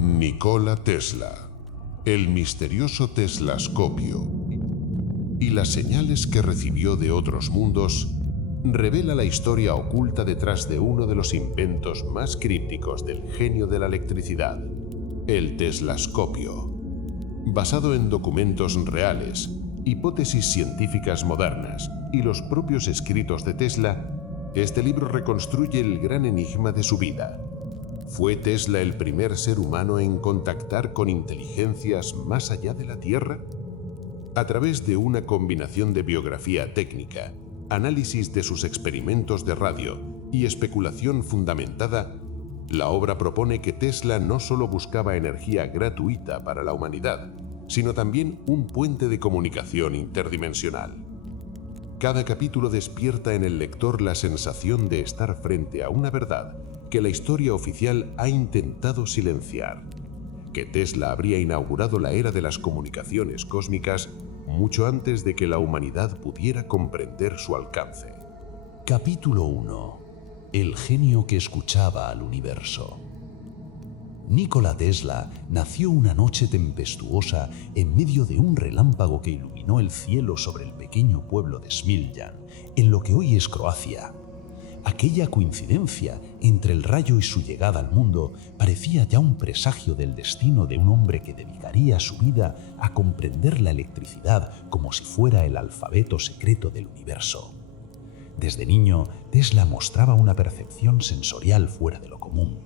Nikola Tesla, el misterioso Teslascopio y las señales que recibió de otros mundos revela la historia oculta detrás de uno de los inventos más crípticos del genio de la electricidad, el Teslascopio. Basado en documentos reales, hipótesis científicas modernas y los propios escritos de Tesla, este libro reconstruye el gran enigma de su vida. ¿Fue Tesla el primer ser humano en contactar con inteligencias más allá de la Tierra? A través de una combinación de biografía técnica, análisis de sus experimentos de radio y especulación fundamentada, la obra propone que Tesla no solo buscaba energía gratuita para la humanidad, sino también un puente de comunicación interdimensional. Cada capítulo despierta en el lector la sensación de estar frente a una verdad que la historia oficial ha intentado silenciar: que Tesla habría inaugurado la era de las comunicaciones cósmicas mucho antes de que la humanidad pudiera comprender su alcance. Capítulo 1. El genio que escuchaba al universo. Nikola Tesla nació una noche tempestuosa en medio de un relámpago que iluminó el cielo sobre el pequeño pueblo de Smiljan, en lo que hoy es Croacia. Aquella coincidencia entre el rayo y su llegada al mundo parecía ya un presagio del destino de un hombre que dedicaría su vida a comprender la electricidad como si fuera el alfabeto secreto del universo. Desde niño, Tesla mostraba una percepción sensorial fuera de lo común.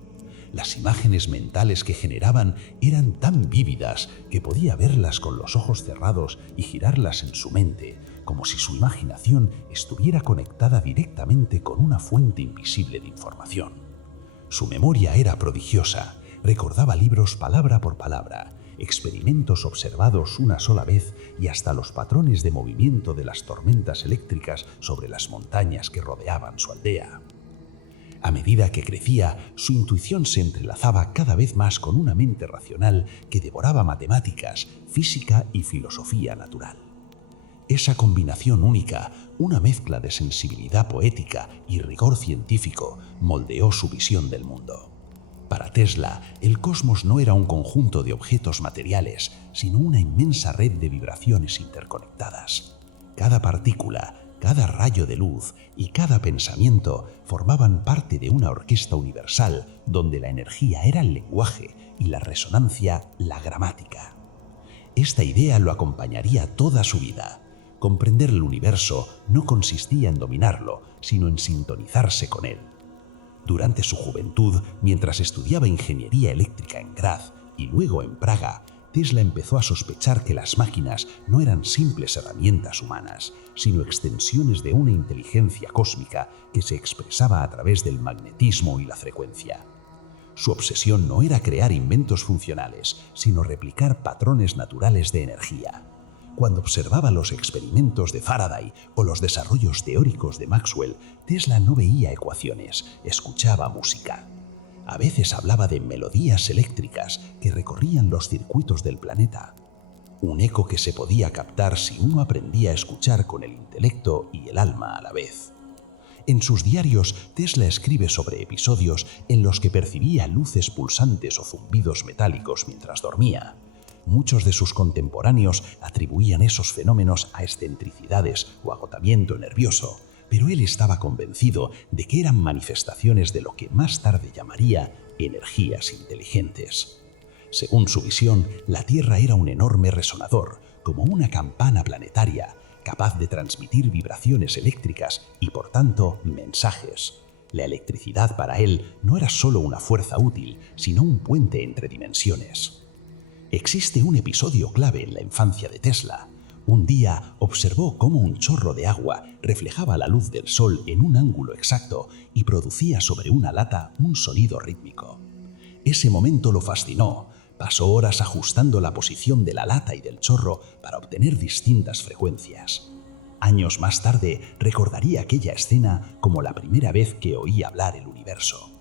Las imágenes mentales que generaban eran tan vívidas que podía verlas con los ojos cerrados y girarlas en su mente, como si su imaginación estuviera conectada directamente con una fuente invisible de información. Su memoria era prodigiosa, recordaba libros palabra por palabra, experimentos observados una sola vez y hasta los patrones de movimiento de las tormentas eléctricas sobre las montañas que rodeaban su aldea. A medida que crecía, su intuición se entrelazaba cada vez más con una mente racional que devoraba matemáticas, física y filosofía natural. Esa combinación única, una mezcla de sensibilidad poética y rigor científico, moldeó su visión del mundo. Para Tesla, el cosmos no era un conjunto de objetos materiales, sino una inmensa red de vibraciones interconectadas. Cada partícula, cada rayo de luz y cada pensamiento formaban parte de una orquesta universal donde la energía era el lenguaje y la resonancia la gramática. Esta idea lo acompañaría toda su vida. Comprender el universo no consistía en dominarlo, sino en sintonizarse con él. Durante su juventud, mientras estudiaba ingeniería eléctrica en Graz y luego en Praga, Tesla empezó a sospechar que las máquinas no eran simples herramientas humanas, sino extensiones de una inteligencia cósmica que se expresaba a través del magnetismo y la frecuencia. Su obsesión no era crear inventos funcionales, sino replicar patrones naturales de energía. Cuando observaba los experimentos de Faraday o los desarrollos teóricos de Maxwell, Tesla no veía ecuaciones, escuchaba música. A veces hablaba de melodías eléctricas que recorrían los circuitos del planeta. Un eco que se podía captar si uno aprendía a escuchar con el intelecto y el alma a la vez. En sus diarios, Tesla escribe sobre episodios en los que percibía luces pulsantes o zumbidos metálicos mientras dormía. Muchos de sus contemporáneos atribuían esos fenómenos a excentricidades o agotamiento nervioso, pero él estaba convencido de que eran manifestaciones de lo que más tarde llamaría energías inteligentes. Según su visión, la Tierra era un enorme resonador, como una campana planetaria, capaz de transmitir vibraciones eléctricas y, por tanto, mensajes. La electricidad para él no era solo una fuerza útil, sino un puente entre dimensiones. Existe un episodio clave en la infancia de Tesla. Un día observó cómo un chorro de agua reflejaba la luz del sol en un ángulo exacto y producía sobre una lata un sonido rítmico. Ese momento lo fascinó. Pasó horas ajustando la posición de la lata y del chorro para obtener distintas frecuencias. Años más tarde recordaría aquella escena como la primera vez que oí hablar el universo.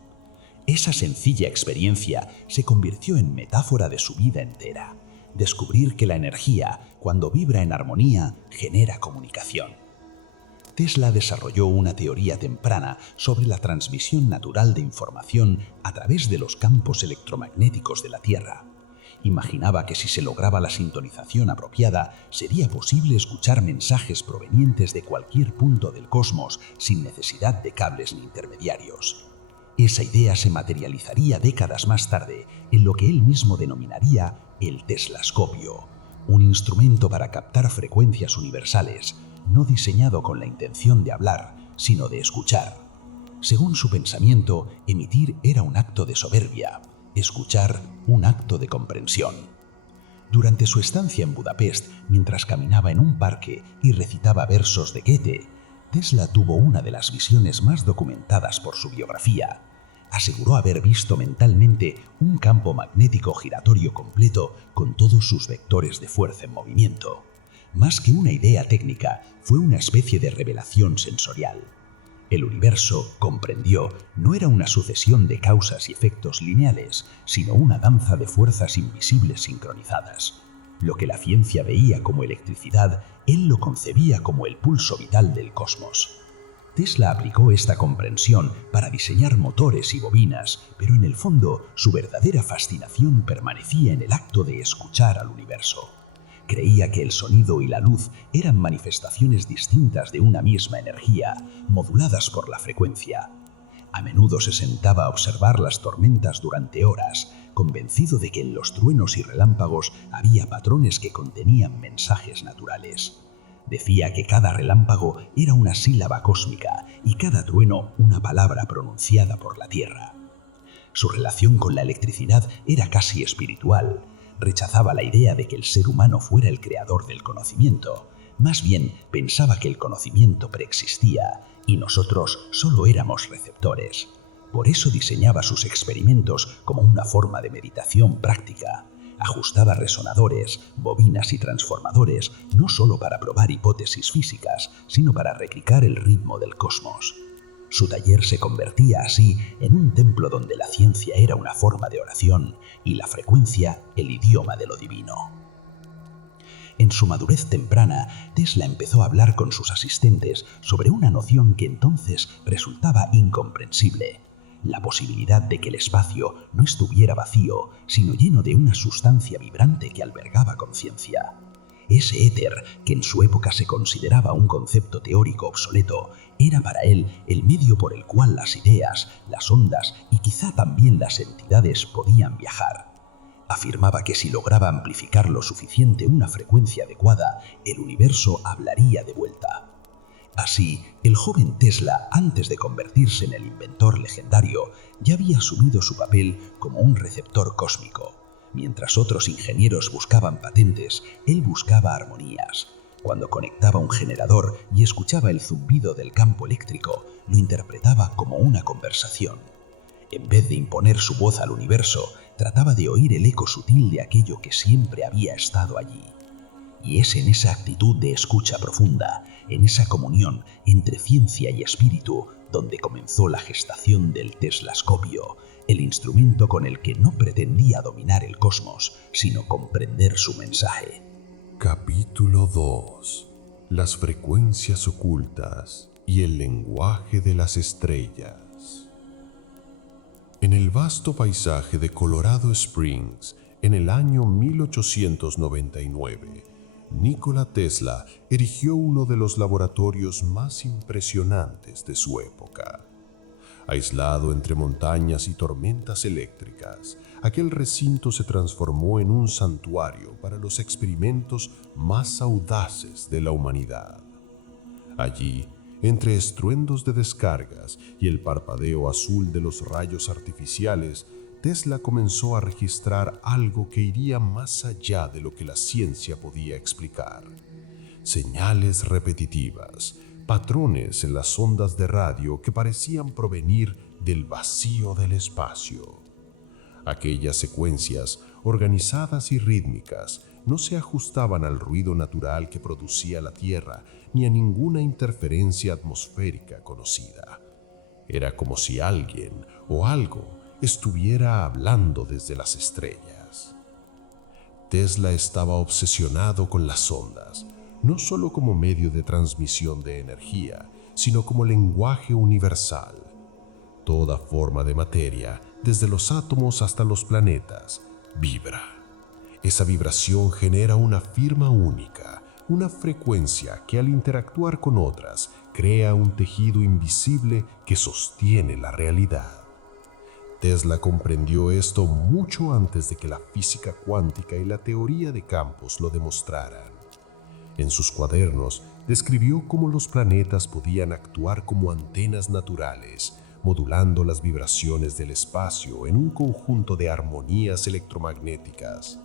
Esa sencilla experiencia se convirtió en metáfora de su vida entera. Descubrir que la energía, cuando vibra en armonía, genera comunicación. Tesla desarrolló una teoría temprana sobre la transmisión natural de información a través de los campos electromagnéticos de la Tierra. Imaginaba que si se lograba la sintonización apropiada, sería posible escuchar mensajes provenientes de cualquier punto del cosmos sin necesidad de cables ni intermediarios. Esa idea se materializaría décadas más tarde en lo que él mismo denominaría el teslascopio, un instrumento para captar frecuencias universales, no diseñado con la intención de hablar, sino de escuchar. Según su pensamiento, emitir era un acto de soberbia, escuchar un acto de comprensión. Durante su estancia en Budapest, mientras caminaba en un parque y recitaba versos de Goethe, Tesla tuvo una de las visiones más documentadas por su biografía. Aseguró haber visto mentalmente un campo magnético giratorio completo con todos sus vectores de fuerza en movimiento. Más que una idea técnica, fue una especie de revelación sensorial. El universo, comprendió, no era una sucesión de causas y efectos lineales, sino una danza de fuerzas invisibles sincronizadas. Lo que la ciencia veía como electricidad, él lo concebía como el pulso vital del cosmos. Tesla aplicó esta comprensión para diseñar motores y bobinas, pero en el fondo su verdadera fascinación permanecía en el acto de escuchar al universo. Creía que el sonido y la luz eran manifestaciones distintas de una misma energía, moduladas por la frecuencia. A menudo se sentaba a observar las tormentas durante horas, convencido de que en los truenos y relámpagos había patrones que contenían mensajes naturales. Decía que cada relámpago era una sílaba cósmica y cada trueno una palabra pronunciada por la Tierra. Su relación con la electricidad era casi espiritual. Rechazaba la idea de que el ser humano fuera el creador del conocimiento. Más bien, pensaba que el conocimiento preexistía y nosotros solo éramos receptores. Por eso diseñaba sus experimentos como una forma de meditación práctica. Ajustaba resonadores, bobinas y transformadores no solo para probar hipótesis físicas, sino para replicar el ritmo del cosmos. Su taller se convertía así en un templo donde la ciencia era una forma de oración y la frecuencia el idioma de lo divino. En su madurez temprana, Tesla empezó a hablar con sus asistentes sobre una noción que entonces resultaba incomprensible: la posibilidad de que el espacio no estuviera vacío, sino lleno de una sustancia vibrante que albergaba conciencia. Ese éter, que en su época se consideraba un concepto teórico obsoleto, era para él el medio por el cual las ideas, las ondas y quizá también las entidades podían viajar. Afirmaba que si lograba amplificar lo suficiente una frecuencia adecuada, el universo hablaría de vuelta. Así, el joven Tesla, antes de convertirse en el inventor legendario, ya había asumido su papel como un receptor cósmico. Mientras otros ingenieros buscaban patentes, él buscaba armonías. Cuando conectaba un generador y escuchaba el zumbido del campo eléctrico, lo interpretaba como una conversación. En vez de imponer su voz al universo, trataba de oír el eco sutil de aquello que siempre había estado allí. Y es en esa actitud de escucha profunda, en esa comunión entre ciencia y espíritu, donde comenzó la gestación del teslascopio, el instrumento con el que no pretendía dominar el cosmos, sino comprender su mensaje. Capítulo 2. Las frecuencias ocultas y el lenguaje de las estrellas. En el vasto paisaje de Colorado Springs, en el año 1899, Nikola Tesla erigió uno de los laboratorios más impresionantes de su época. Aislado entre montañas y tormentas eléctricas, aquel recinto se transformó en un santuario para los experimentos más audaces de la humanidad. Allí, entre estruendos de descargas y el parpadeo azul de los rayos artificiales, Tesla comenzó a registrar algo que iría más allá de lo que la ciencia podía explicar. Señales repetitivas, patrones en las ondas de radio que parecían provenir del vacío del espacio. Aquellas secuencias, organizadas y rítmicas, no se ajustaban al ruido natural que producía la Tierra ni a ninguna interferencia atmosférica conocida. Era como si alguien o algo estuviera hablando desde las estrellas. Tesla estaba obsesionado con las ondas, no solo como medio de transmisión de energía, sino como lenguaje universal. Toda forma de materia, desde los átomos hasta los planetas, vibra. Esa vibración genera una firma única, una frecuencia que al interactuar con otras crea un tejido invisible que sostiene la realidad. Tesla comprendió esto mucho antes de que la física cuántica y la teoría de campos lo demostraran. En sus cuadernos describió cómo los planetas podían actuar como antenas naturales, modulando las vibraciones del espacio en un conjunto de armonías electromagnéticas.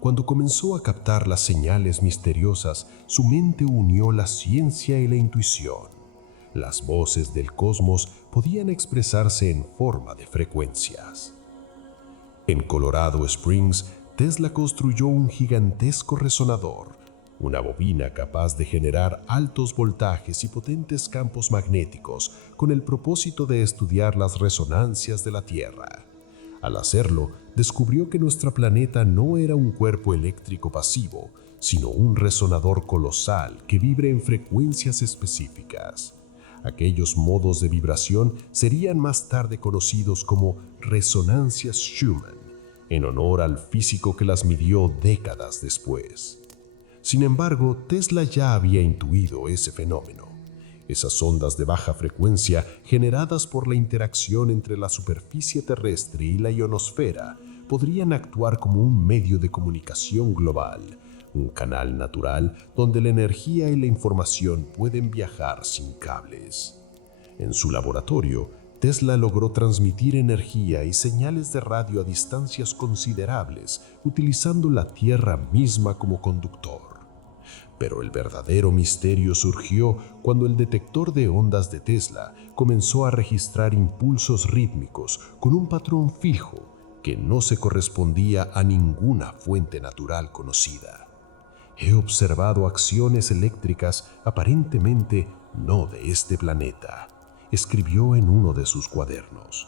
Cuando comenzó a captar las señales misteriosas, su mente unió la ciencia y la intuición. Las voces del cosmos podían expresarse en forma de frecuencias. En Colorado Springs, Tesla construyó un gigantesco resonador, una bobina capaz de generar altos voltajes y potentes campos magnéticos con el propósito de estudiar las resonancias de la Tierra. Al hacerlo, descubrió que nuestro planeta no era un cuerpo eléctrico pasivo, sino un resonador colosal que vibre en frecuencias específicas. Aquellos modos de vibración serían más tarde conocidos como resonancias Schumann, en honor al físico que las midió décadas después. Sin embargo, Tesla ya había intuido ese fenómeno. Esas ondas de baja frecuencia generadas por la interacción entre la superficie terrestre y la ionosfera podrían actuar como un medio de comunicación global, un canal natural donde la energía y la información pueden viajar sin cables. En su laboratorio, Tesla logró transmitir energía y señales de radio a distancias considerables, utilizando la Tierra misma como conductor. Pero el verdadero misterio surgió cuando el detector de ondas de Tesla comenzó a registrar impulsos rítmicos con un patrón fijo que no se correspondía a ninguna fuente natural conocida. He observado acciones eléctricas aparentemente no de este planeta, escribió en uno de sus cuadernos.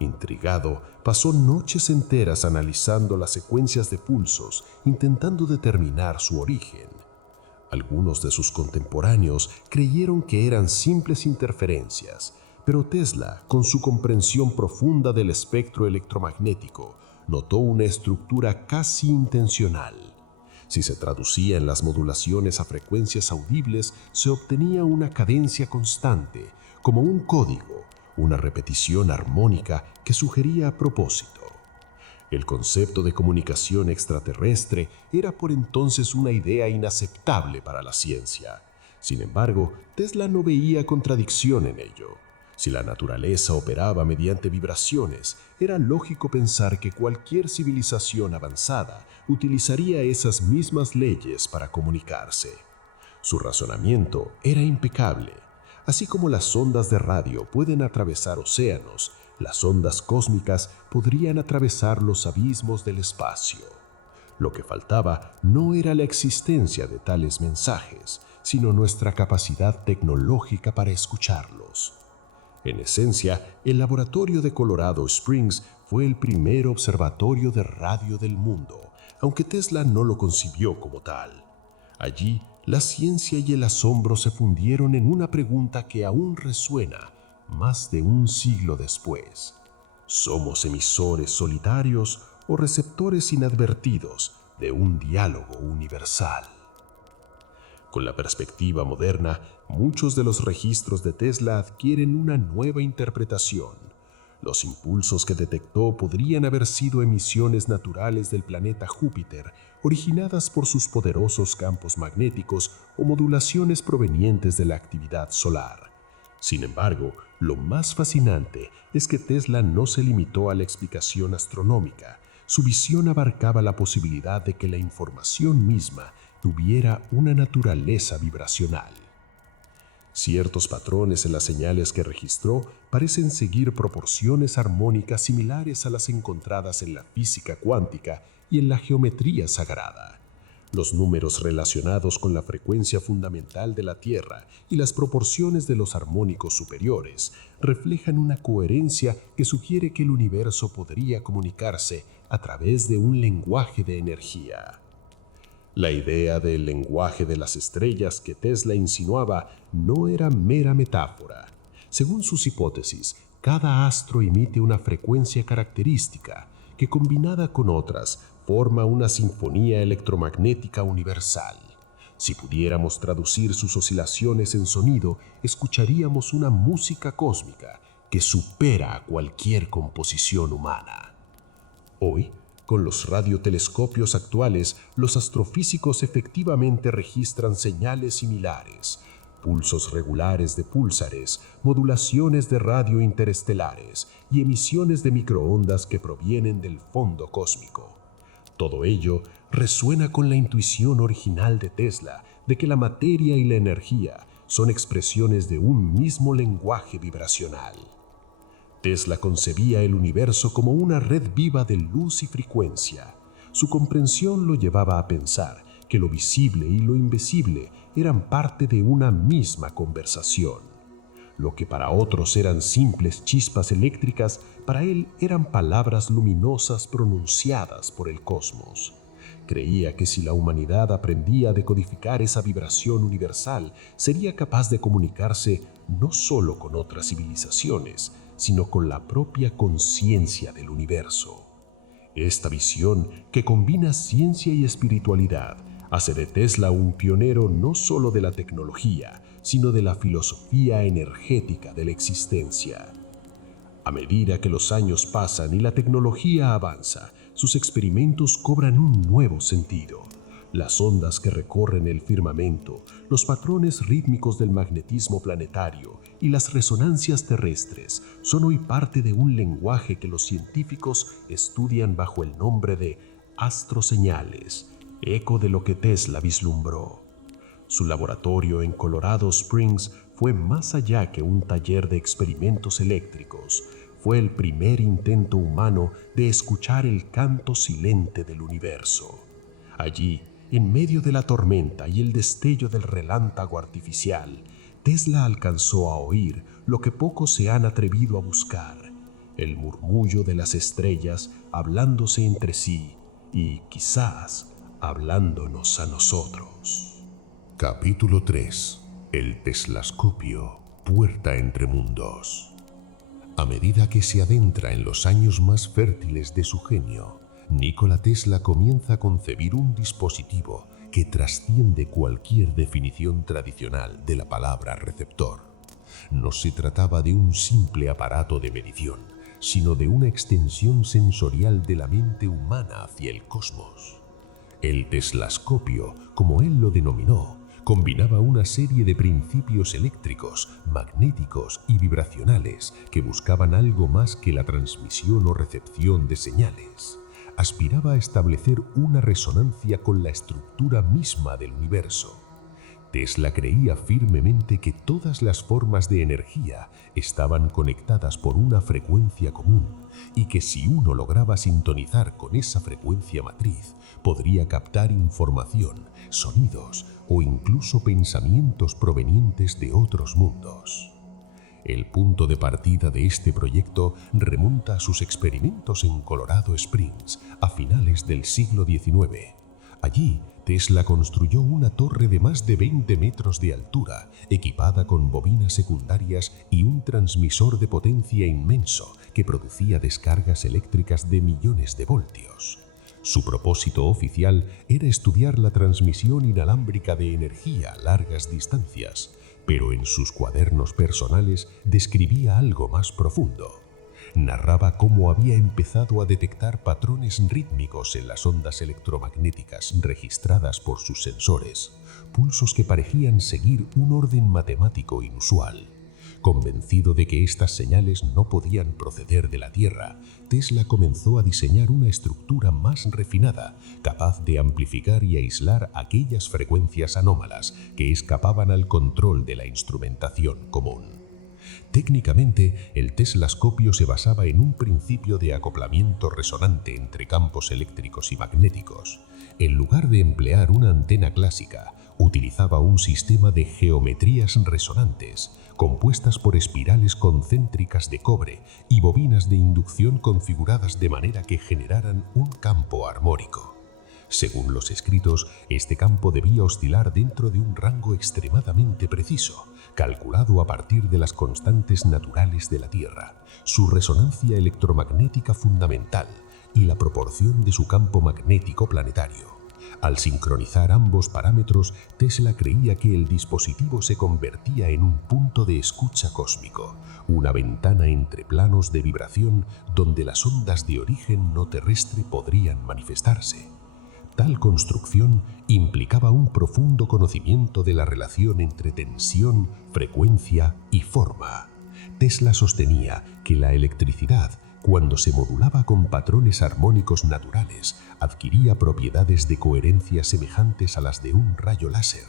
Intrigado, pasó noches enteras analizando las secuencias de pulsos, intentando determinar su origen. Algunos de sus contemporáneos creyeron que eran simples interferencias, pero Tesla, con su comprensión profunda del espectro electromagnético, notó una estructura casi intencional. Si se traducía en las modulaciones a frecuencias audibles, se obtenía una cadencia constante, como un código, una repetición armónica que sugería propósito. El concepto de comunicación extraterrestre era por entonces una idea inaceptable para la ciencia. Sin embargo, Tesla no veía contradicción en ello. Si la naturaleza operaba mediante vibraciones, era lógico pensar que cualquier civilización avanzada utilizaría esas mismas leyes para comunicarse. Su razonamiento era impecable. Así como las ondas de radio pueden atravesar océanos, las ondas cósmicas podrían atravesar los abismos del espacio. Lo que faltaba no era la existencia de tales mensajes, sino nuestra capacidad tecnológica para escucharlos. En esencia, el laboratorio de Colorado Springs fue el primer observatorio de radio del mundo, aunque Tesla no lo concibió como tal. Allí, la ciencia y el asombro se fundieron en una pregunta que aún resuena más de un siglo después. ¿Somos emisores solitarios o receptores inadvertidos de un diálogo universal? Con la perspectiva moderna, muchos de los registros de Tesla adquieren una nueva interpretación. Los impulsos que detectó podrían haber sido emisiones naturales del planeta Júpiter, originadas por sus poderosos campos magnéticos o modulaciones provenientes de la actividad solar. Sin embargo, lo más fascinante es que Tesla no se limitó a la explicación astronómica. Su visión abarcaba la posibilidad de que la información misma tuviera una naturaleza vibracional. Ciertos patrones en las señales que registró parecen seguir proporciones armónicas similares a las encontradas en la física cuántica y en la geometría sagrada. Los números relacionados con la frecuencia fundamental de la Tierra y las proporciones de los armónicos superiores reflejan una coherencia que sugiere que el universo podría comunicarse a través de un lenguaje de energía. La idea del lenguaje de las estrellas que Tesla insinuaba no era mera metáfora. Según sus hipótesis, cada astro emite una frecuencia característica que, combinada con otras, forma una sinfonía electromagnética universal. Si pudiéramos traducir sus oscilaciones en sonido, escucharíamos una música cósmica que supera a cualquier composición humana. Hoy, con los radiotelescopios actuales, los astrofísicos efectivamente registran señales similares, pulsos regulares de púlsares, modulaciones de radio interestelares y emisiones de microondas que provienen del fondo cósmico. Todo ello resuena con la intuición original de Tesla de que la materia y la energía son expresiones de un mismo lenguaje vibracional. Tesla concebía el universo como una red viva de luz y frecuencia. Su comprensión lo llevaba a pensar que lo visible y lo invisible eran parte de una misma conversación. Lo que para otros eran simples chispas eléctricas, para él eran palabras luminosas pronunciadas por el cosmos. Creía que si la humanidad aprendía a decodificar esa vibración universal, sería capaz de comunicarse no solo con otras civilizaciones, sino con la propia conciencia del universo. Esta visión, que combina ciencia y espiritualidad, hace de Tesla un pionero no solo de la tecnología, sino de la filosofía energética de la existencia. A medida que los años pasan y la tecnología avanza, sus experimentos cobran un nuevo sentido. Las ondas que recorren el firmamento, los patrones rítmicos del magnetismo planetario y las resonancias terrestres son hoy parte de un lenguaje que los científicos estudian bajo el nombre de astroseñales, eco de lo que Tesla vislumbró. Su laboratorio en Colorado Springs fue más allá que un taller de experimentos eléctricos. Fue el primer intento humano de escuchar el canto silente del universo. Allí, en medio de la tormenta y el destello del relámpago artificial, Tesla alcanzó a oír lo que pocos se han atrevido a buscar: el murmullo de las estrellas hablándose entre sí y, quizás, hablándonos a nosotros. Capítulo 3. El Teslascopio, puerta entre mundos. A medida que se adentra en los años más fértiles de su genio, Nikola Tesla comienza a concebir un dispositivo que trasciende cualquier definición tradicional de la palabra receptor. No se trataba de un simple aparato de medición, sino de una extensión sensorial de la mente humana hacia el cosmos. El Teslascopio, como él lo denominó, combinaba una serie de principios eléctricos, magnéticos y vibracionales que buscaban algo más que la transmisión o recepción de señales. Aspiraba a establecer una resonancia con la estructura misma del universo. Tesla creía firmemente que todas las formas de energía estaban conectadas por una frecuencia común y que si uno lograba sintonizar con esa frecuencia matriz, podría captar información, sonidos o incluso pensamientos provenientes de otros mundos. El punto de partida de este proyecto remonta a sus experimentos en Colorado Springs a finales del siglo XIX. Allí, Tesla construyó una torre de más de 20 metros de altura, equipada con bobinas secundarias y un transmisor de potencia inmenso que producía descargas eléctricas de millones de voltios. Su propósito oficial era estudiar la transmisión inalámbrica de energía a largas distancias, pero en sus cuadernos personales describía algo más profundo. Narraba cómo había empezado a detectar patrones rítmicos en las ondas electromagnéticas registradas por sus sensores, pulsos que parecían seguir un orden matemático inusual. Convencido de que estas señales no podían proceder de la Tierra, Tesla comenzó a diseñar una estructura más refinada, capaz de amplificar y aislar aquellas frecuencias anómalas que escapaban al control de la instrumentación común. Técnicamente, el Teslascopio se basaba en un principio de acoplamiento resonante entre campos eléctricos y magnéticos. En lugar de emplear una antena clásica, utilizaba un sistema de geometrías resonantes, compuestas por espirales concéntricas de cobre y bobinas de inducción configuradas de manera que generaran un campo armónico. Según los escritos, este campo debía oscilar dentro de un rango extremadamente preciso, calculado a partir de las constantes naturales de la Tierra, su resonancia electromagnética fundamental y la proporción de su campo magnético planetario. Al sincronizar ambos parámetros, Tesla creía que el dispositivo se convertía en un punto de escucha cósmico, una ventana entre planos de vibración donde las ondas de origen no terrestre podrían manifestarse. Tal construcción implicaba un profundo conocimiento de la relación entre tensión, frecuencia y forma. Tesla sostenía que la electricidad, cuando se modulaba con patrones armónicos naturales, adquiría propiedades de coherencia semejantes a las de un rayo láser.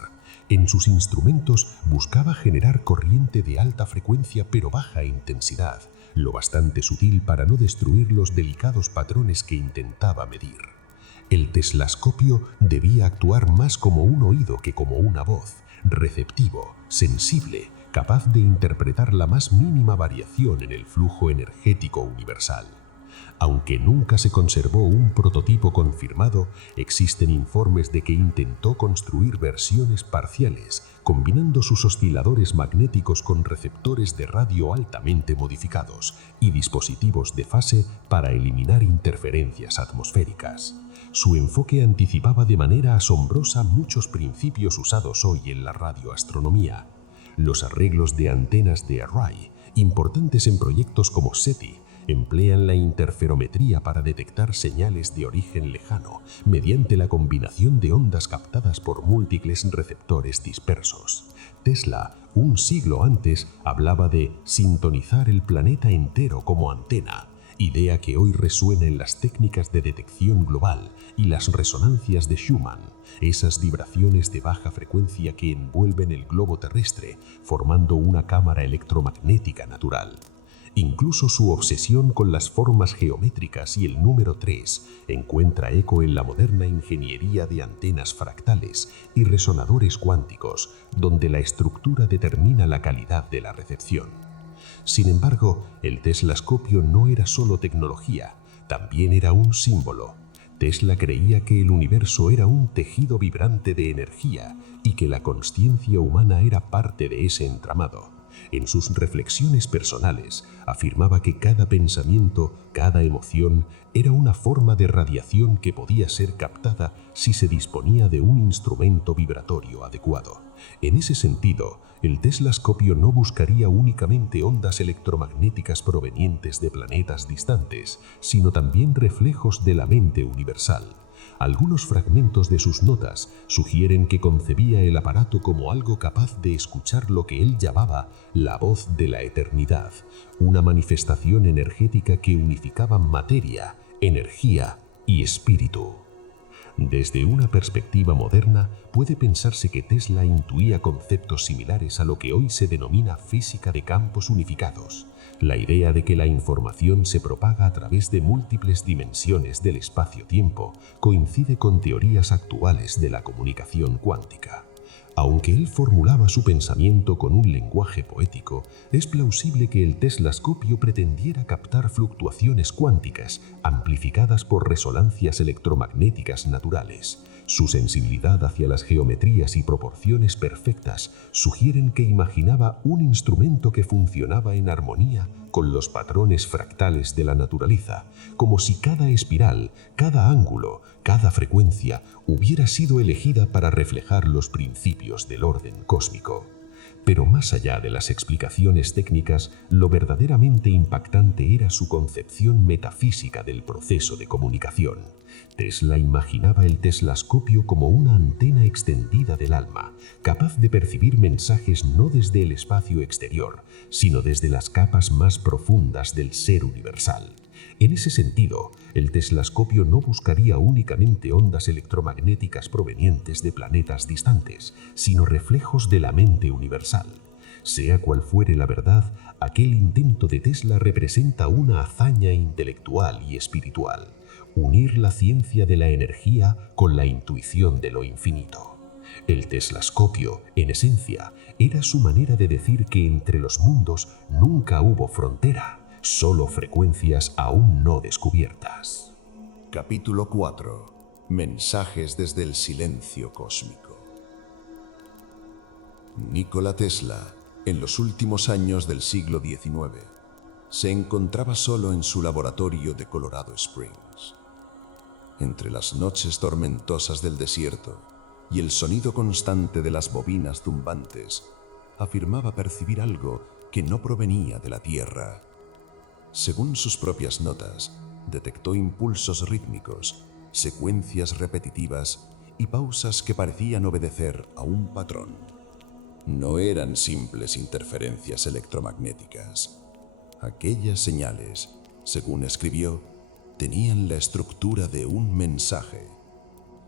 En sus instrumentos buscaba generar corriente de alta frecuencia pero baja intensidad, lo bastante sutil para no destruir los delicados patrones que intentaba medir. El teslascopio debía actuar más como un oído que como una voz, receptivo, sensible, capaz de interpretar la más mínima variación en el flujo energético universal. Aunque nunca se conservó un prototipo confirmado, existen informes de que intentó construir versiones parciales, combinando sus osciladores magnéticos con receptores de radio altamente modificados y dispositivos de fase para eliminar interferencias atmosféricas. Su enfoque anticipaba de manera asombrosa muchos principios usados hoy en la radioastronomía. Los arreglos de antenas de Array, importantes en proyectos como SETI, emplean la interferometría para detectar señales de origen lejano mediante la combinación de ondas captadas por múltiples receptores dispersos. Tesla, un siglo antes, hablaba de sintonizar el planeta entero como antena, idea que hoy resuena en las técnicas de detección global y las resonancias de Schumann, esas vibraciones de baja frecuencia que envuelven el globo terrestre, formando una cámara electromagnética natural. Incluso su obsesión con las formas geométricas y el número 3 encuentra eco en la moderna ingeniería de antenas fractales y resonadores cuánticos, donde la estructura determina la calidad de la recepción. Sin embargo, el teslascopio no era solo tecnología, también era un símbolo. Tesla creía que el universo era un tejido vibrante de energía y que la consciencia humana era parte de ese entramado. En sus reflexiones personales, afirmaba que cada pensamiento, cada emoción, era una forma de radiación que podía ser captada si se disponía de un instrumento vibratorio adecuado. En ese sentido, el teslascopio no buscaría únicamente ondas electromagnéticas provenientes de planetas distantes, sino también reflejos de la mente universal. Algunos fragmentos de sus notas sugieren que concebía el aparato como algo capaz de escuchar lo que él llamaba la voz de la eternidad, una manifestación energética que unificaba materia, energía y espíritu. Desde una perspectiva moderna, puede pensarse que Tesla intuía conceptos similares a lo que hoy se denomina física de campos unificados, la idea de que la información se propaga a través de múltiples dimensiones del espacio-tiempo coincide con teorías actuales de la comunicación cuántica. Aunque él formulaba su pensamiento con un lenguaje poético, es plausible que el teslascopio pretendiera captar fluctuaciones cuánticas amplificadas por resonancias electromagnéticas naturales. Su sensibilidad hacia las geometrías y proporciones perfectas sugieren que imaginaba un instrumento que funcionaba en armonía con los patrones fractales de la naturaleza, como si cada espiral, cada ángulo, cada frecuencia hubiera sido elegida para reflejar los principios del orden cósmico. Pero más allá de las explicaciones técnicas, lo verdaderamente impactante era su concepción metafísica del proceso de comunicación. Tesla imaginaba el teslascopio como una antena extendida del alma, capaz de percibir mensajes no desde el espacio exterior, sino desde las capas más profundas del ser universal. En ese sentido, el teslascopio no buscaría únicamente ondas electromagnéticas provenientes de planetas distantes, sino reflejos de la mente universal. Sea cual fuere la verdad, aquel intento de Tesla representa una hazaña intelectual y espiritual: unir la ciencia de la energía con la intuición de lo infinito. El teslascopio, en esencia, era su manera de decir que entre los mundos nunca hubo frontera, solo frecuencias aún no descubiertas. Capítulo 4. Mensajes desde el silencio cósmico. Nikola Tesla, en los últimos años del siglo XIX, se encontraba solo en su laboratorio de Colorado Springs. Entre las noches tormentosas del desierto y el sonido constante de las bobinas zumbantes, afirmaba percibir algo que no provenía de la Tierra. Según sus propias notas, detectó impulsos rítmicos, secuencias repetitivas y pausas que parecían obedecer a un patrón. No eran simples interferencias electromagnéticas. Aquellas señales, según escribió, tenían la estructura de un mensaje.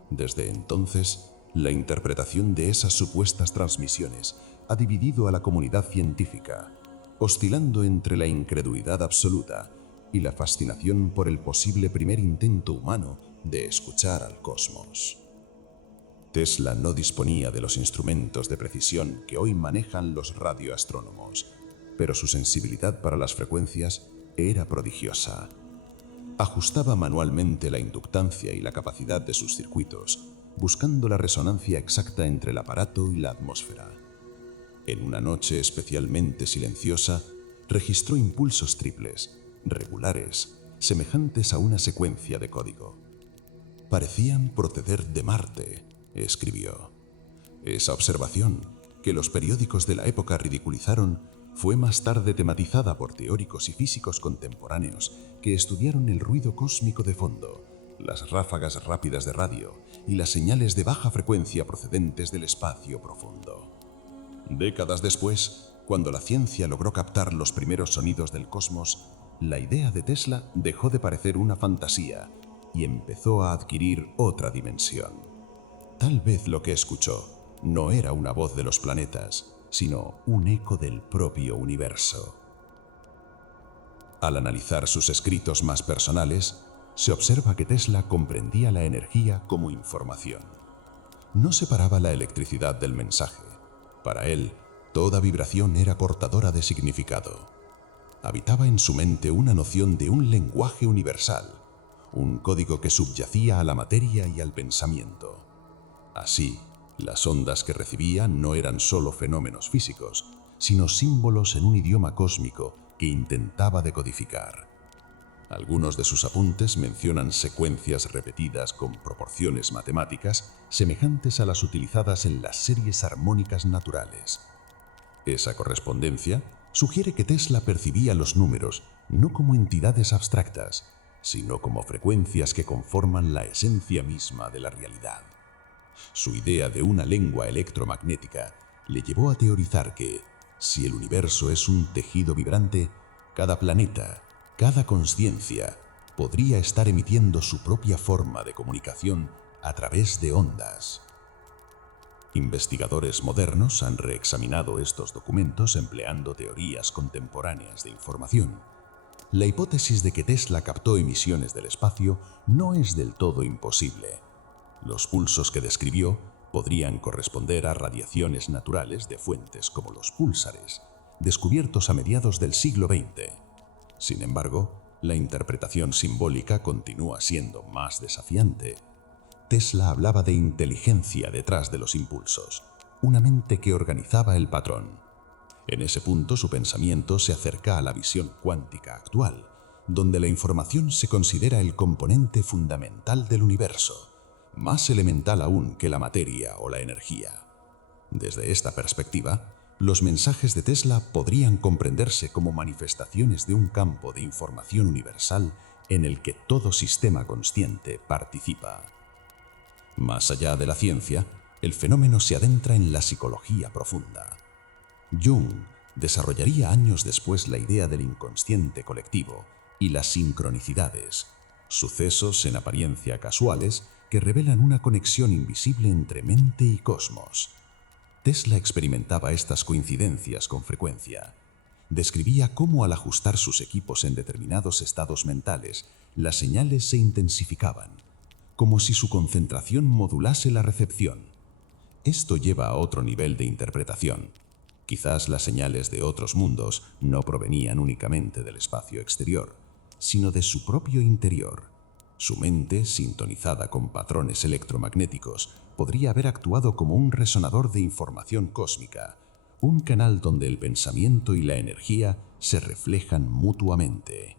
Desde entonces, la interpretación de esas supuestas transmisiones ha dividido a la comunidad científica, oscilando entre la incredulidad absoluta y la fascinación por el posible primer intento humano de escuchar al cosmos. Tesla no disponía de los instrumentos de precisión que hoy manejan los radioastrónomos, pero su sensibilidad para las frecuencias era prodigiosa. Ajustaba manualmente la inductancia y la capacidad de sus circuitos, buscando la resonancia exacta entre el aparato y la atmósfera. En una noche especialmente silenciosa, registró impulsos triples, regulares, semejantes a una secuencia de código. Parecían proceder de Marte, escribió. Esa observación, que los periódicos de la época ridiculizaron, fue más tarde tematizada por teóricos y físicos contemporáneos que estudiaron el ruido cósmico de fondo, las ráfagas rápidas de radio y las señales de baja frecuencia procedentes del espacio profundo. Décadas después, cuando la ciencia logró captar los primeros sonidos del cosmos, la idea de Tesla dejó de parecer una fantasía y empezó a adquirir otra dimensión. Tal vez lo que escuchó no era una voz de los planetas, sino un eco del propio universo. Al analizar sus escritos más personales, se observa que Tesla comprendía la energía como información. No separaba la electricidad del mensaje. Para él, toda vibración era portadora de significado. Habitaba en su mente una noción de un lenguaje universal, un código que subyacía a la materia y al pensamiento. Así, las ondas que recibía no eran solo fenómenos físicos, sino símbolos en un idioma cósmico que intentaba decodificar. Algunos de sus apuntes mencionan secuencias repetidas con proporciones matemáticas semejantes a las utilizadas en las series armónicas naturales. Esa correspondencia sugiere que Tesla percibía los números no como entidades abstractas, sino como frecuencias que conforman la esencia misma de la realidad. Su idea de una lengua electromagnética le llevó a teorizar que, si el universo es un tejido vibrante, cada planeta, cada consciencia, podría estar emitiendo su propia forma de comunicación a través de ondas. Investigadores modernos han reexaminado estos documentos empleando teorías contemporáneas de información. La hipótesis de que Tesla captó emisiones del espacio no es del todo imposible. Los pulsos que describió podrían corresponder a radiaciones naturales de fuentes como los púlsares, descubiertos a mediados del siglo XX. Sin embargo, la interpretación simbólica continúa siendo más desafiante. Tesla hablaba de inteligencia detrás de los impulsos, una mente que organizaba el patrón. En ese punto su pensamiento se acerca a la visión cuántica actual, donde la información se considera el componente fundamental del universo, más elemental aún que la materia o la energía. Desde esta perspectiva, los mensajes de Tesla podrían comprenderse como manifestaciones de un campo de información universal en el que todo sistema consciente participa. Más allá de la ciencia, el fenómeno se adentra en la psicología profunda. Jung desarrollaría años después la idea del inconsciente colectivo y las sincronicidades, sucesos en apariencia casuales que revelan una conexión invisible entre mente y cosmos. Tesla experimentaba estas coincidencias con frecuencia. Describía cómo al ajustar sus equipos en determinados estados mentales, las señales se intensificaban, como si su concentración modulase la recepción. Esto lleva a otro nivel de interpretación. Quizás las señales de otros mundos no provenían únicamente del espacio exterior, sino de su propio interior. Su mente, sintonizada con patrones electromagnéticos, podría haber actuado como un resonador de información cósmica, un canal donde el pensamiento y la energía se reflejan mutuamente.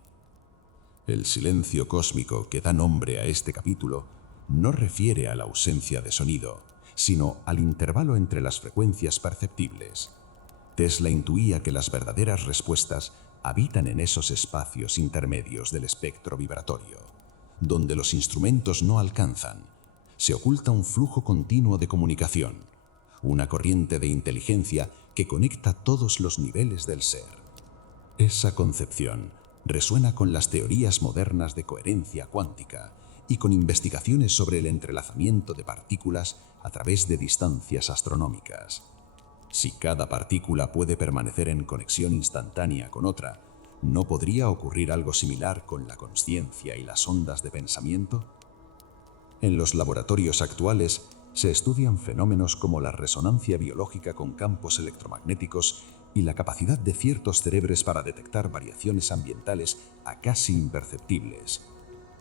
El silencio cósmico que da nombre a este capítulo no refiere a la ausencia de sonido, sino al intervalo entre las frecuencias perceptibles. Tesla intuía que las verdaderas respuestas habitan en esos espacios intermedios del espectro vibratorio, donde los instrumentos no alcanzan. Se oculta un flujo continuo de comunicación, una corriente de inteligencia que conecta todos los niveles del ser. Esa concepción resuena con las teorías modernas de coherencia cuántica y con investigaciones sobre el entrelazamiento de partículas a través de distancias astronómicas. Si cada partícula puede permanecer en conexión instantánea con otra, ¿no podría ocurrir algo similar con la consciencia y las ondas de pensamiento? En los laboratorios actuales se estudian fenómenos como la resonancia biológica con campos electromagnéticos y la capacidad de ciertos cerebros para detectar variaciones ambientales a casi imperceptibles.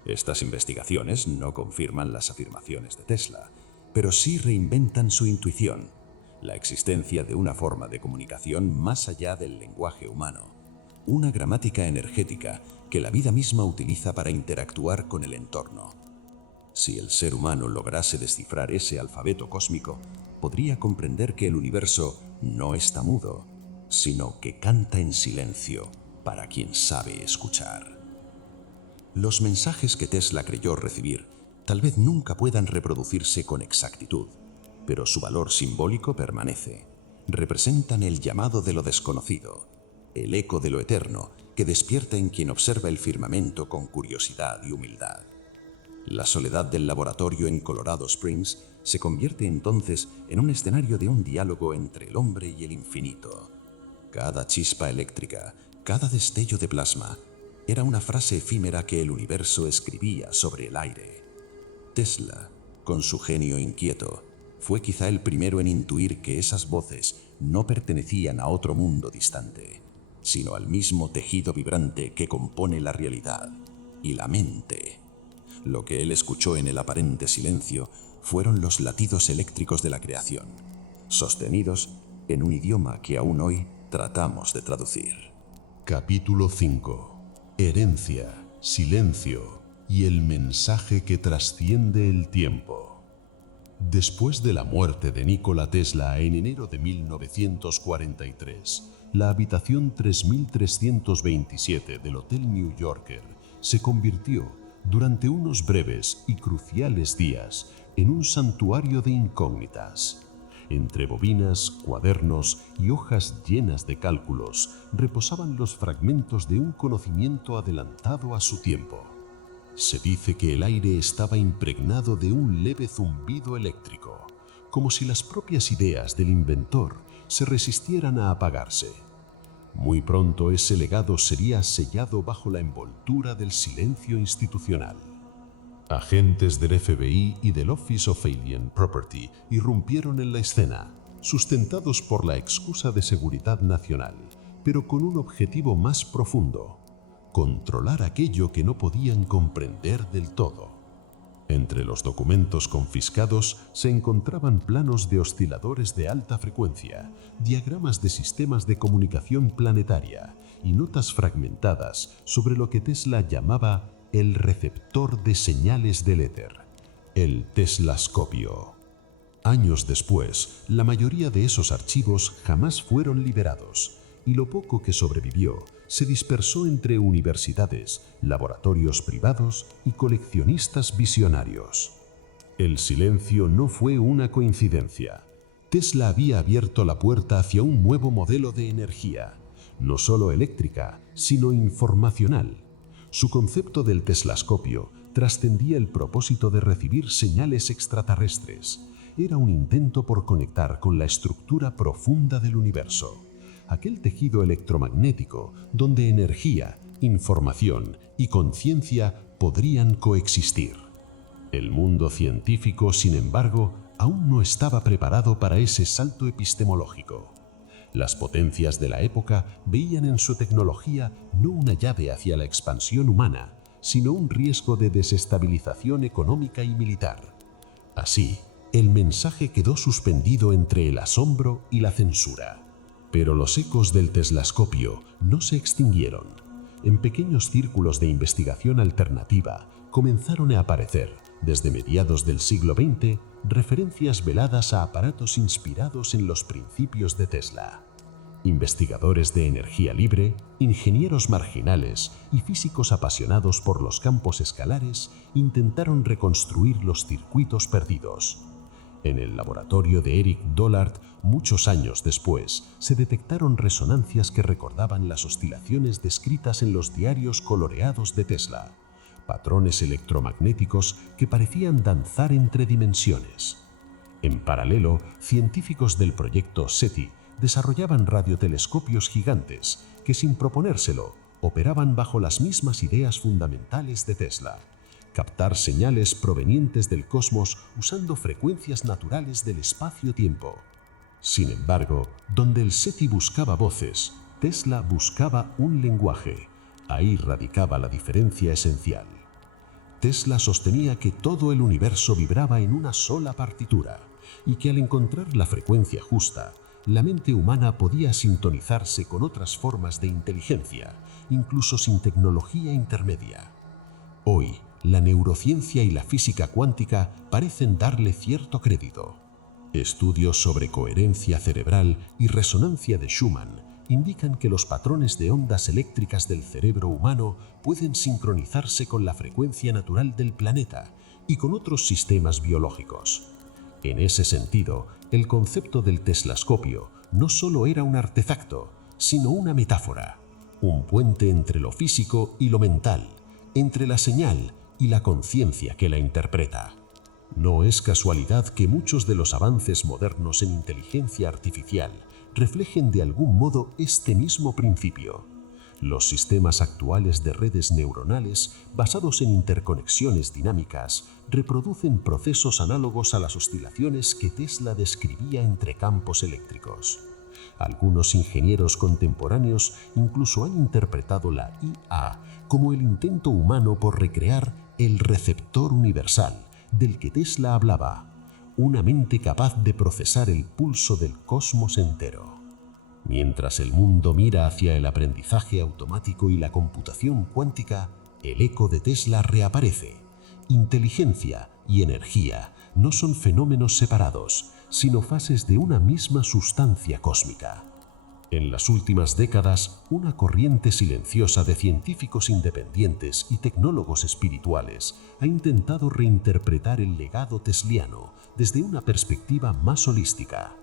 Estas investigaciones no confirman las afirmaciones de Tesla, pero sí reinventan su intuición, la existencia de una forma de comunicación más allá del lenguaje humano, una gramática energética que la vida misma utiliza para interactuar con el entorno. Si el ser humano lograse descifrar ese alfabeto cósmico, podría comprender que el universo no está mudo, sino que canta en silencio para quien sabe escuchar. Los mensajes que Tesla creyó recibir tal vez nunca puedan reproducirse con exactitud, pero su valor simbólico permanece. Representan el llamado de lo desconocido, el eco de lo eterno que despierta en quien observa el firmamento con curiosidad y humildad. La soledad del laboratorio en Colorado Springs se convierte entonces en un escenario de un diálogo entre el hombre y el infinito. Cada chispa eléctrica, cada destello de plasma, era una frase efímera que el universo escribía sobre el aire. Tesla, con su genio inquieto, fue quizá el primero en intuir que esas voces no pertenecían a otro mundo distante, sino al mismo tejido vibrante que compone la realidad y la mente. Lo que él escuchó en el aparente silencio fueron los latidos eléctricos de la creación, sostenidos en un idioma que aún hoy tratamos de traducir. Capítulo 5. Herencia, silencio y el mensaje que trasciende el tiempo. Después de la muerte de Nikola Tesla en enero de 1943, la habitación 3327 del Hotel New Yorker se convirtió, durante unos breves y cruciales días, en un santuario de incógnitas. Entre bobinas, cuadernos y hojas llenas de cálculos reposaban los fragmentos de un conocimiento adelantado a su tiempo. Se dice que el aire estaba impregnado de un leve zumbido eléctrico, como si las propias ideas del inventor se resistieran a apagarse. Muy pronto ese legado sería sellado bajo la envoltura del silencio institucional. Agentes del FBI y del Office of Alien Property irrumpieron en la escena, sustentados por la excusa de seguridad nacional, pero con un objetivo más profundo: controlar aquello que no podían comprender del todo. Entre los documentos confiscados se encontraban planos de osciladores de alta frecuencia, diagramas de sistemas de comunicación planetaria y notas fragmentadas sobre lo que Tesla llamaba el receptor de señales del éter, el teslascopio. Años después, la mayoría de esos archivos jamás fueron liberados, y lo poco que sobrevivió se dispersó entre universidades, laboratorios privados y coleccionistas visionarios. El silencio no fue una coincidencia. Tesla había abierto la puerta hacia un nuevo modelo de energía, no solo eléctrica, sino informacional. Su concepto del teslascopio trascendía el propósito de recibir señales extraterrestres. Era un intento por conectar con la estructura profunda del universo, aquel tejido electromagnético donde energía, información y conciencia podrían coexistir. El mundo científico, sin embargo, aún no estaba preparado para ese salto epistemológico. Las potencias de la época veían en su tecnología no una llave hacia la expansión humana, sino un riesgo de desestabilización económica y militar. Así, el mensaje quedó suspendido entre el asombro y la censura. Pero los ecos del teslascopio no se extinguieron. En pequeños círculos de investigación alternativa comenzaron a aparecer, desde mediados del siglo XX, referencias veladas a aparatos inspirados en los principios de Tesla. Investigadores de energía libre, ingenieros marginales y físicos apasionados por los campos escalares intentaron reconstruir los circuitos perdidos. En el laboratorio de Eric Dollard, muchos años después, se detectaron resonancias que recordaban las oscilaciones descritas en los diarios coloreados de Tesla, patrones electromagnéticos que parecían danzar entre dimensiones. En paralelo, científicos del proyecto SETI desarrollaban radiotelescopios gigantes que, sin proponérselo, operaban bajo las mismas ideas fundamentales de Tesla: captar señales provenientes del cosmos usando frecuencias naturales del espacio-tiempo. Sin embargo, donde el SETI buscaba voces, Tesla buscaba un lenguaje. Ahí radicaba la diferencia esencial. Tesla sostenía que todo el universo vibraba en una sola partitura y que al encontrar la frecuencia justa, la mente humana podía sintonizarse con otras formas de inteligencia, incluso sin tecnología intermedia. Hoy, la neurociencia y la física cuántica parecen darle cierto crédito. Estudios sobre coherencia cerebral y resonancia de Schumann indican que los patrones de ondas eléctricas del cerebro humano pueden sincronizarse con la frecuencia natural del planeta y con otros sistemas biológicos. En ese sentido, el concepto del teslascopio no solo era un artefacto, sino una metáfora, un puente entre lo físico y lo mental, entre la señal y la conciencia que la interpreta. No es casualidad que muchos de los avances modernos en inteligencia artificial reflejen de algún modo este mismo principio. Los sistemas actuales de redes neuronales, basados en interconexiones dinámicas, reproducen procesos análogos a las oscilaciones que Tesla describía entre campos eléctricos. Algunos ingenieros contemporáneos incluso han interpretado la IA como el intento humano por recrear el receptor universal del que Tesla hablaba, una mente capaz de procesar el pulso del cosmos entero. Mientras el mundo mira hacia el aprendizaje automático y la computación cuántica, el eco de Tesla reaparece. Inteligencia y energía no son fenómenos separados, sino fases de una misma sustancia cósmica. En las últimas décadas, una corriente silenciosa de científicos independientes y tecnólogos espirituales ha intentado reinterpretar el legado tesliano desde una perspectiva más holística.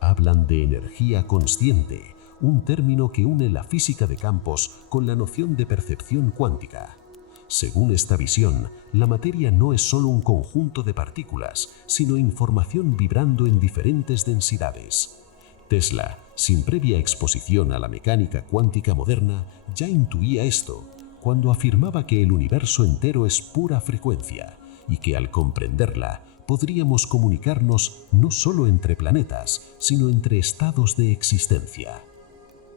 Hablan de energía consciente, un término que une la física de campos con la noción de percepción cuántica. Según esta visión, la materia no es solo un conjunto de partículas, sino información vibrando en diferentes densidades. Tesla, sin previa exposición a la mecánica cuántica moderna, ya intuía esto cuando afirmaba que el universo entero es pura frecuencia y que al comprenderla podríamos comunicarnos no solo entre planetas, sino entre estados de existencia.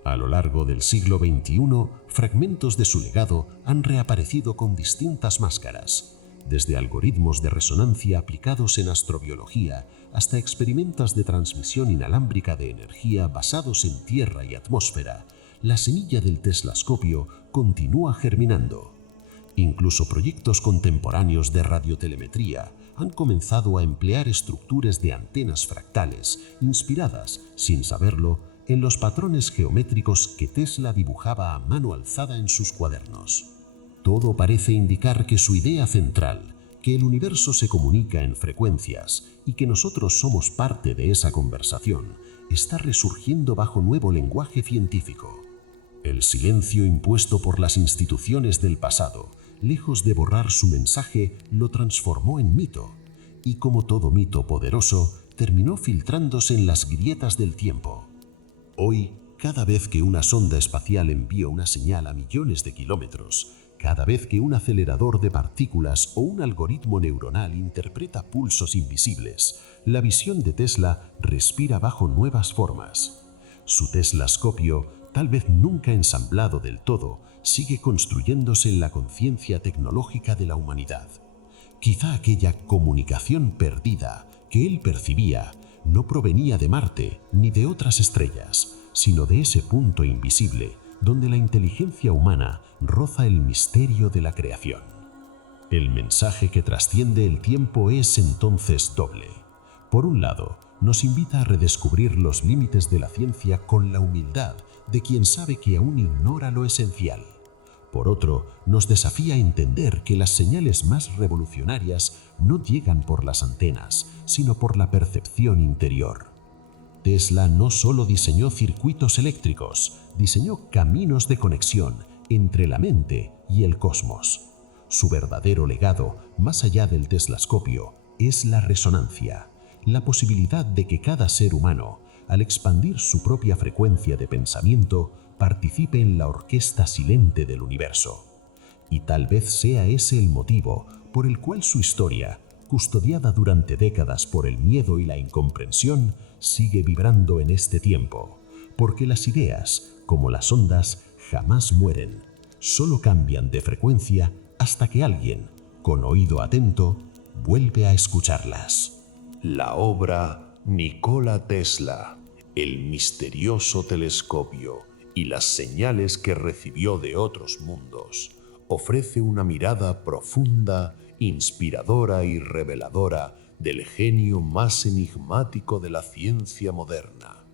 A lo largo del siglo XXI, fragmentos de su legado han reaparecido con distintas máscaras, desde algoritmos de resonancia aplicados en astrobiología hasta experimentos de transmisión inalámbrica de energía basados en tierra y atmósfera. La semilla del teslascopio continúa germinando. Incluso proyectos contemporáneos de radiotelemetría han comenzado a emplear estructuras de antenas fractales inspiradas, sin saberlo, en los patrones geométricos que Tesla dibujaba a mano alzada en sus cuadernos. Todo parece indicar que su idea central, que el universo se comunica en frecuencias y que nosotros somos parte de esa conversación, está resurgiendo bajo nuevo lenguaje científico. El silencio impuesto por las instituciones del pasado, lejos de borrar su mensaje, lo transformó en mito, y como todo mito poderoso, terminó filtrándose en las grietas del tiempo. Hoy, cada vez que una sonda espacial envía una señal a millones de kilómetros, cada vez que un acelerador de partículas o un algoritmo neuronal interpreta pulsos invisibles, la visión de Tesla respira bajo nuevas formas. Su teslascopio tal vez nunca ensamblado del todo, sigue construyéndose en la conciencia tecnológica de la humanidad. Quizá aquella comunicación perdida que él percibía no provenía de Marte ni de otras estrellas, sino de ese punto invisible donde la inteligencia humana roza el misterio de la creación. El mensaje que trasciende el tiempo es entonces doble. Por un lado, nos invita a redescubrir los límites de la ciencia con la humildad de quien sabe que aún ignora lo esencial. Por otro, nos desafía a entender que las señales más revolucionarias no llegan por las antenas, sino por la percepción interior. Tesla no solo diseñó circuitos eléctricos, diseñó caminos de conexión entre la mente y el cosmos. Su verdadero legado, más allá del teslascopio, es la resonancia, la posibilidad de que cada ser humano, al expandir su propia frecuencia de pensamiento, participe en la orquesta silente del universo. Y tal vez sea ese el motivo por el cual su historia, custodiada durante décadas por el miedo y la incomprensión, sigue vibrando en este tiempo, porque las ideas, como las ondas, jamás mueren, solo cambian de frecuencia hasta que alguien, con oído atento, vuelve a escucharlas. La obra Nikola Tesla, el misterioso telescopio y las señales que recibió de otros mundos, ofrece una mirada profunda, inspiradora y reveladora del genio más enigmático de la ciencia moderna.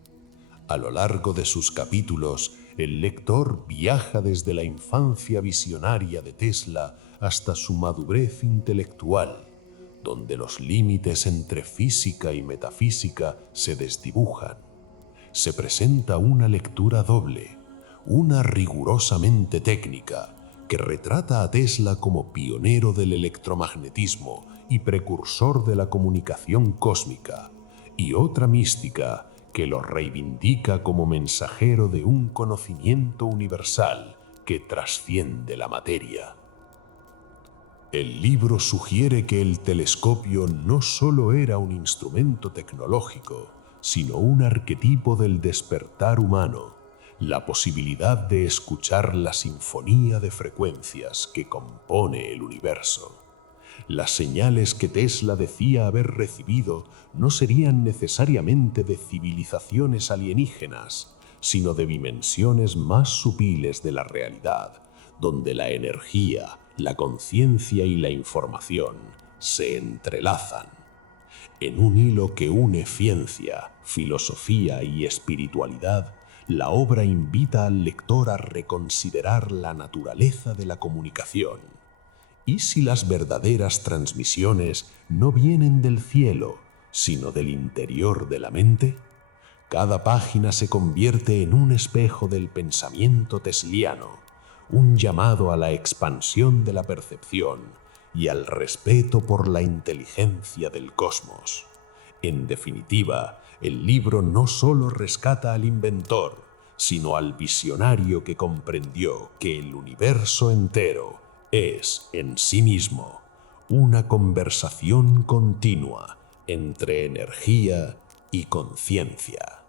A lo largo de sus capítulos, el lector viaja desde la infancia visionaria de Tesla hasta su madurez intelectual, donde los límites entre física y metafísica se desdibujan. Se presenta una lectura doble, una rigurosamente técnica, que retrata a Tesla como pionero del electromagnetismo y precursor de la comunicación cósmica, y otra mística que lo reivindica como mensajero de un conocimiento universal que trasciende la materia. El libro sugiere que el telescopio no solo era un instrumento tecnológico, sino un arquetipo del despertar humano, la posibilidad de escuchar la sinfonía de frecuencias que compone el universo. Las señales que Tesla decía haber recibido no serían necesariamente de civilizaciones alienígenas, sino de dimensiones más sutiles de la realidad, donde la energía, la conciencia y la información se entrelazan. En un hilo que une ciencia, filosofía y espiritualidad, la obra invita al lector a reconsiderar la naturaleza de la comunicación. ¿Y si las verdaderas transmisiones no vienen del cielo, sino del interior de la mente? Cada página se convierte en un espejo del pensamiento tesliano, un llamado a la expansión de la percepción y al respeto por la inteligencia del cosmos. En definitiva, el libro no solo rescata al inventor, sino al visionario que comprendió que el universo entero es, en sí mismo, una conversación continua entre energía y conciencia.